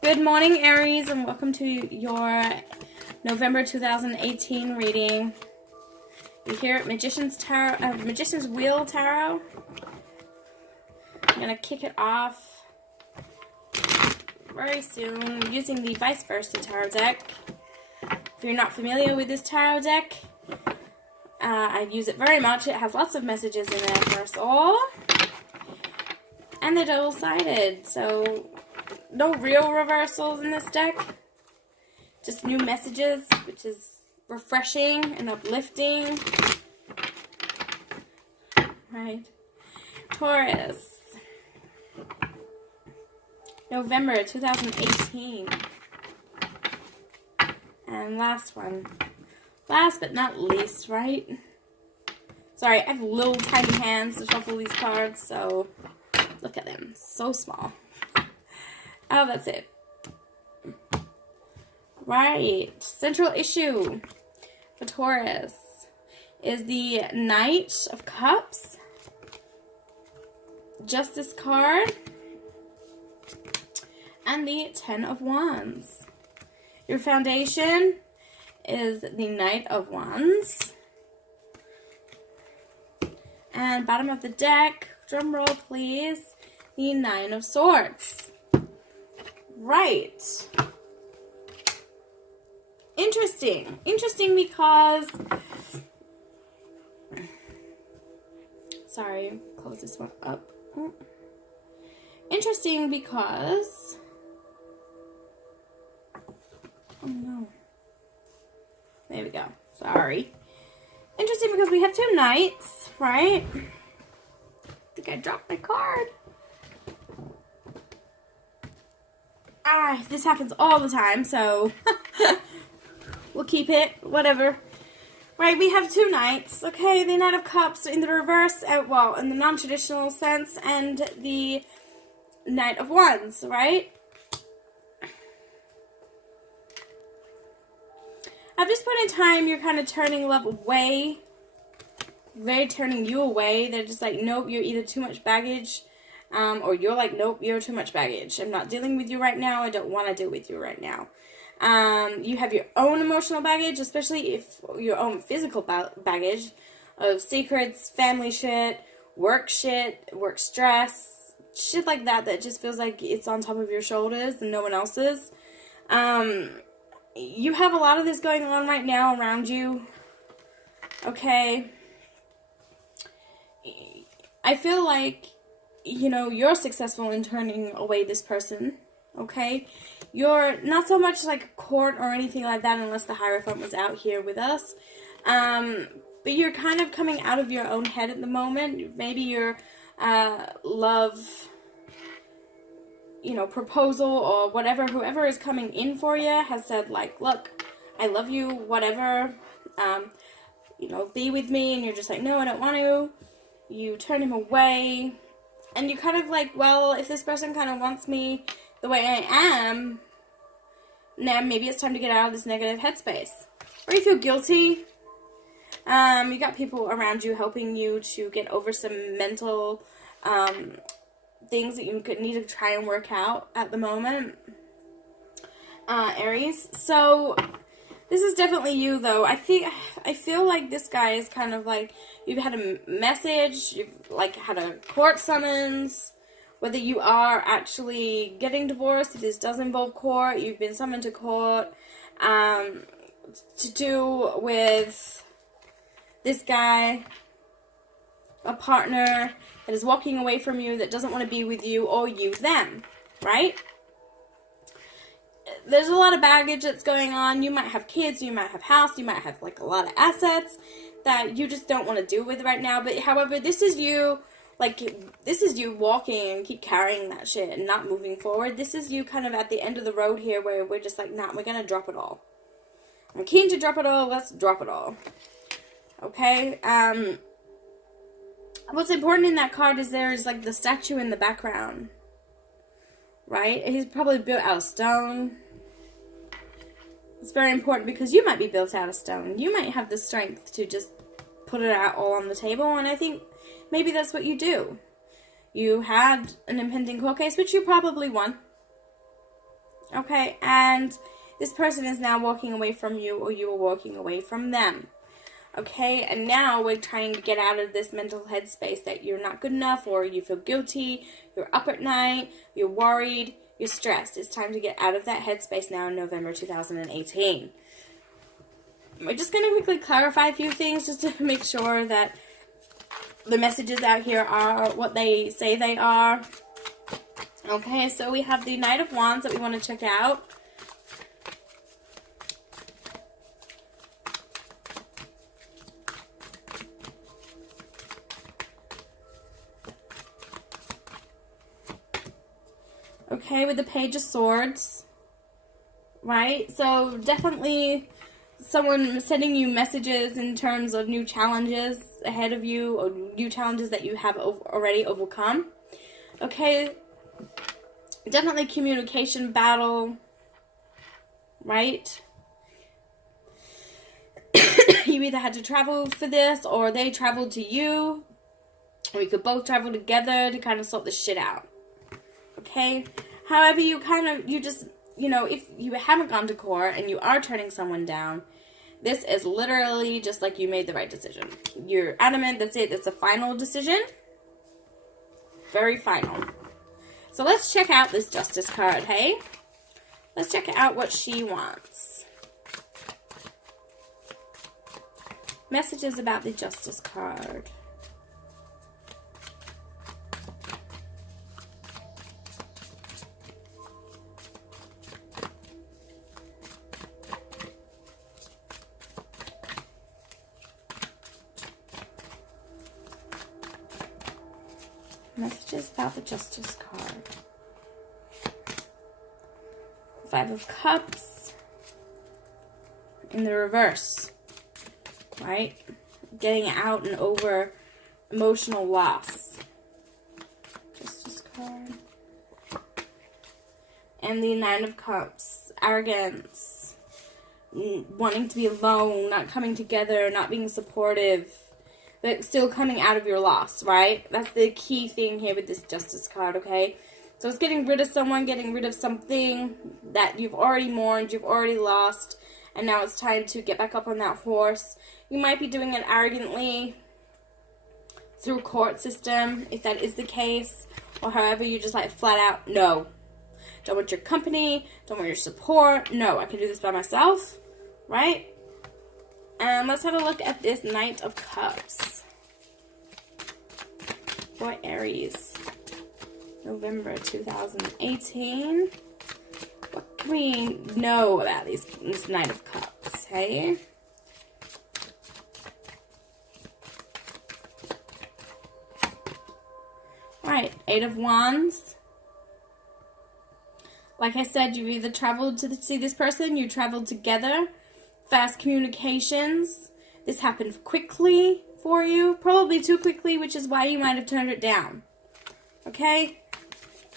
Good morning, Aries, and welcome to your November 2018 reading. You're here at Magician's Wheel Tarot. I'm going to kick it off very soon using the Vice Versa Tarot deck. If you're not familiar with this tarot deck, I use it very much. It has lots of messages in there for us all. And they're double-sided, so no real reversals in this deck. Just new messages, which is refreshing and uplifting. Right. Taurus. November 2018. And last one. Last but not least, right? Sorry, I have little tiny hands to shuffle these cards, so look at them. So small. Oh, that's it. Right. Central issue for Taurus is the Knight of Cups, Justice card, and the Ten of Wands. Your foundation is the Knight of Wands. And bottom of the deck, drum roll please, the Nine of Swords. Right. Interesting. Interesting because, sorry, close this one up. Interesting because, oh no. There we go. Sorry. Interesting because we have two knights, right? I think I dropped my card. This happens all the time, so we'll keep it, whatever. Right, we have two knights, okay? The Knight of Cups in the reverse, well, in the non-traditional sense, and the Knight of Wands, right? At this point in time, you're kind of turning love away. They're turning you away. They're just like, nope, you're either too much baggage, or you're like, nope, you're too much baggage. I'm not dealing with you right now. I don't want to deal with you right now. You have your own emotional baggage, especially if your own physical baggage of secrets, family shit, work stress, shit like that just feels like it's on top of your shoulders and no one else's. You have a lot of this going on right now around you, okay? I feel like, you know, you're successful in turning away this person, okay? You're not so much like court or anything like that unless the Hierophant was out here with us. But you're kind of coming out of your own head at the moment. Maybe your love, you know, proposal or whatever, whoever is coming in for you has said like, look, I love you, whatever, you know, be with me, and you're just like, no, I don't want to. You turn him away, and you kind of like, well, if this person kind of wants me the way I am, now maybe it's time to get out of this negative headspace. Or you feel guilty. You got people around you helping you to get over some mental things that you could need to try and work out at the moment, Aries. So this is definitely you, though. I feel like this guy is kind of like, you've had a message, you've like had a court summons, whether you are actually getting divorced, if this does involve court, you've been summoned to court, to do with this guy, a partner that is walking away from you, that doesn't want to be with you, or you them, right? There's a lot of baggage that's going on. You might have kids, you might have house, you might have like a lot of assets that you just don't want to deal with right now. But however, this is you, like, this is you walking and keep carrying that shit and not moving forward. This is you kind of at the end of the road here where we're just like, nah, we're gonna drop it all. I'm keen to drop it all, let's drop it all. Okay, what's important in that card is there's like the statue in the background, right? He's probably built out of stone. It's very important because you might be built out of stone. You might have the strength to just put it out all on the table, and I think maybe that's what you do. You had an impending court case, which you probably won. Okay, and this person is now walking away from you, or you are walking away from them. Okay, and now we're trying to get out of this mental headspace that you're not good enough, or you feel guilty, you're up at night, you're worried, you're stressed. It's time to get out of that headspace now in November 2018. We're just going to quickly clarify a few things just to make sure that the messages out here are what they say they are. Okay, so we have the Knight of Wands that we want to check out. Okay, with the Page of Swords, right? So definitely someone sending you messages in terms of new challenges ahead of you, or new challenges that you have already overcome. Okay, definitely communication battle, right? You either had to travel for this, or they traveled to you, or you could both travel together to kind of sort this shit out. Okay? However, if you haven't gone to court and you are turning someone down, this is literally just like you made the right decision. You're adamant, that's it, it's a final decision. Very final. So let's check out this Justice card, hey? Let's check out what she wants. Messages about the Justice card. Messages about the Justice card. Five of Cups in the reverse, right? Getting out and over emotional loss. Justice card. And the Nine of Cups. Arrogance. Wanting to be alone, not coming together, not being supportive, but still coming out of your loss, right? That's the key thing here with this Justice card, okay? So it's getting rid of someone, getting rid of something that you've already mourned, you've already lost, and now it's time to get back up on that horse. You might be doing it arrogantly through court system, if that is the case, or however you just like flat out, no. Don't want your company, don't want your support, no, I can do this by myself, right? And let's have a look at this Knight of Cups for Aries. November 2018. What can we know about this Knight of Cups, hey? Right, Eight of Wands. Like I said, you either traveled to see this person, you traveled together. Fast communications. This happened quickly for you. Probably too quickly, which is why you might have turned it down. Okay?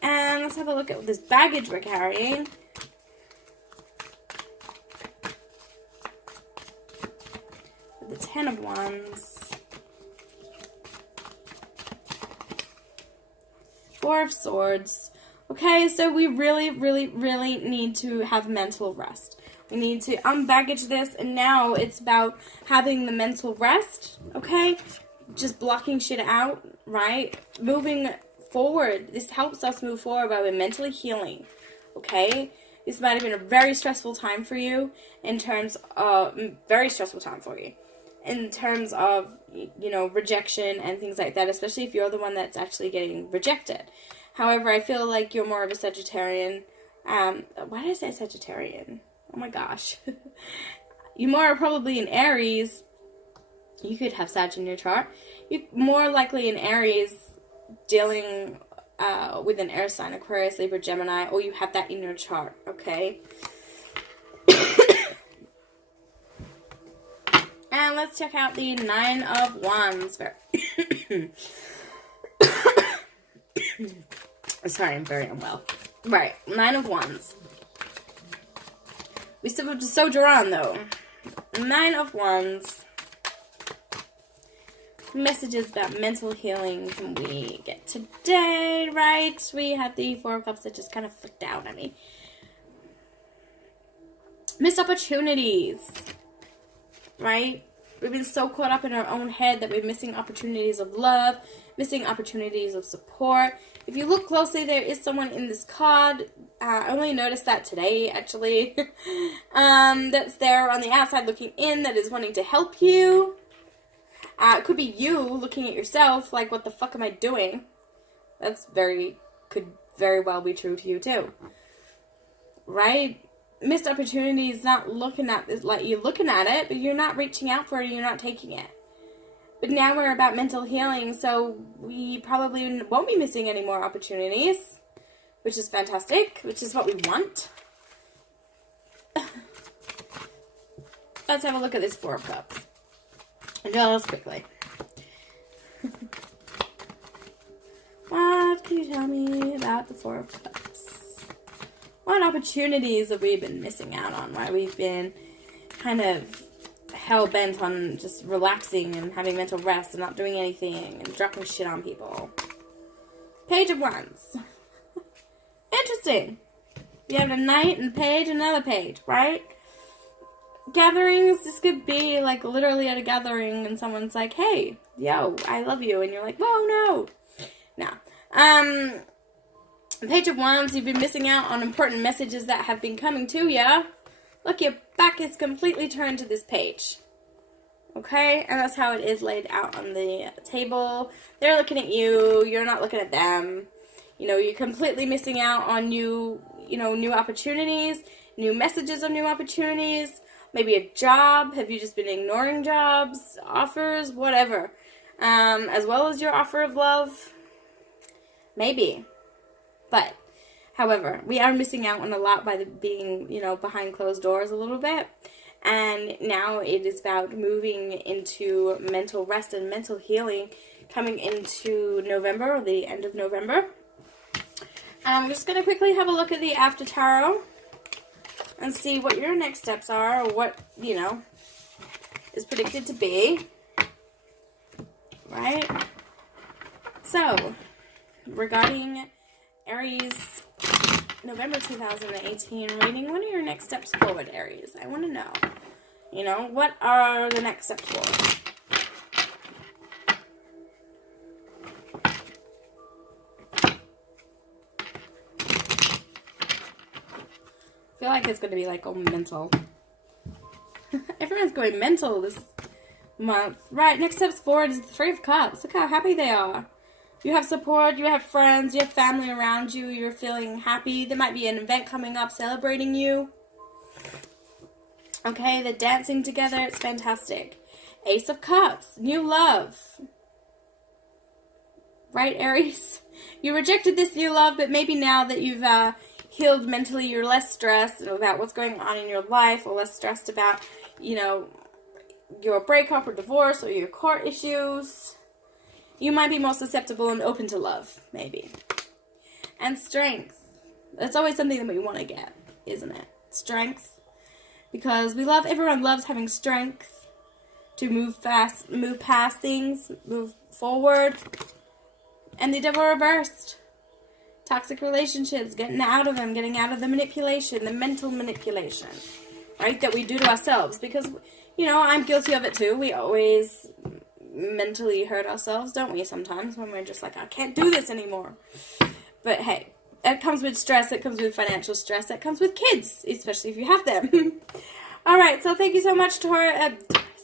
And let's have a look at this baggage we're carrying. The Ten of Wands. Four of Swords. Okay, so we really, really, really need to have mental rest. We need to unbaggage this, and now it's about having the mental rest, okay? Just blocking shit out, right? Moving forward. This helps us move forward by mentally healing, okay? This might have been a very stressful time for you in terms of, rejection and things like that, especially if you're the one that's actually getting rejected. However, I feel like you're more of a Sagittarian. Why did I say Sagittarian? Oh my gosh. You're more probably an Aries. You could have Sag in your chart. You're more likely an Aries dealing with an air sign, Aquarius, Libra, Gemini, or you have that in your chart, okay? And let's check out the Nine of Wands. Sorry, I'm very unwell. Right, Nine of Wands. We still have to soldier on, though. Nine of Wands. Messages about mental healing can we get today, right? We have the Four of Cups that just kind of flicked out at me. Missed opportunities, right? We've been so caught up in our own head that we're missing opportunities of love, missing opportunities of support. If you look closely, there is someone in this card. I only noticed that today, actually. That's there on the outside looking in, that is wanting to help you. It could be you looking at yourself like, what the fuck am I doing? Could very well be true to you too. Right? Missed opportunities, not looking at this, like you're looking at it, but you're not reaching out for it, you're not taking it. But now we're about mental healing, so we probably won't be missing any more opportunities, which is fantastic, which is what we want. Let's have a look at this Four of Cups. And tell us quickly. What can you tell me about the Four of Cups? What opportunities have we been missing out on? Why we've been kind of hell-bent on just relaxing and having mental rest and not doing anything and dropping shit on people. Page of Wands. Interesting. We have a knight and page, another page, right? Gatherings, this could be like literally at a gathering and someone's like, hey, yo, I love you. And you're like, whoa, no. No. Page of Wands, you've been missing out on important messages that have been coming to you. Look, your back is completely turned to this page. Okay? And that's how it is laid out on the table. They're looking at you. You're not looking at them. You know, you're completely missing out on new opportunities, new messages of new opportunities. Maybe a job. Have you just been ignoring jobs, offers, whatever? As well as your offer of love? Maybe. But, however, we are missing out on a lot by being, behind closed doors a little bit. And now it is about moving into mental rest and mental healing coming into November, or the end of November. I'm just going to quickly have a look at the After Tarot and see what your next steps are, or what, is predicted to be. Right? So, regarding Aries, November 2018 reading, what are your next steps forward, Aries? I want to know. What are the next steps forward? I feel like it's going to be like, mental. Everyone's going mental this month. Right, next steps forward is the Three of Cups. Look how happy they are. You have support, you have friends, you have family around you, you're feeling happy. There might be an event coming up celebrating you. Okay, they're dancing together, it's fantastic. Ace of Cups, new love. Right, Aries? You rejected this new love, but maybe now that you've healed mentally, you're less stressed about what's going on in your life, or less stressed about, your breakup or divorce or your court issues. You might be more susceptible and open to love, maybe. And strength. That's always something that we want to get, isn't it? Strength. Because everyone loves having strength to move fast, move past things, move forward. And the Devil reversed. Toxic relationships, getting out of them, getting out of the manipulation, the mental manipulation, right, that we do to ourselves. Because, I'm guilty of it too. We always mentally hurt ourselves, don't we, sometimes, when we're just like, I can't do this anymore. But hey, that comes with stress, it comes with financial stress, that comes with kids, especially if you have them. Alright, so thank you so much, Taurus.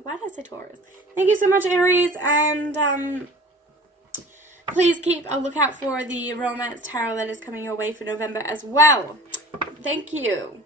Why did I say Taurus? Thank you so much, Aries, and please keep a lookout for the Romance Tarot that is coming your way for November as well. Thank you.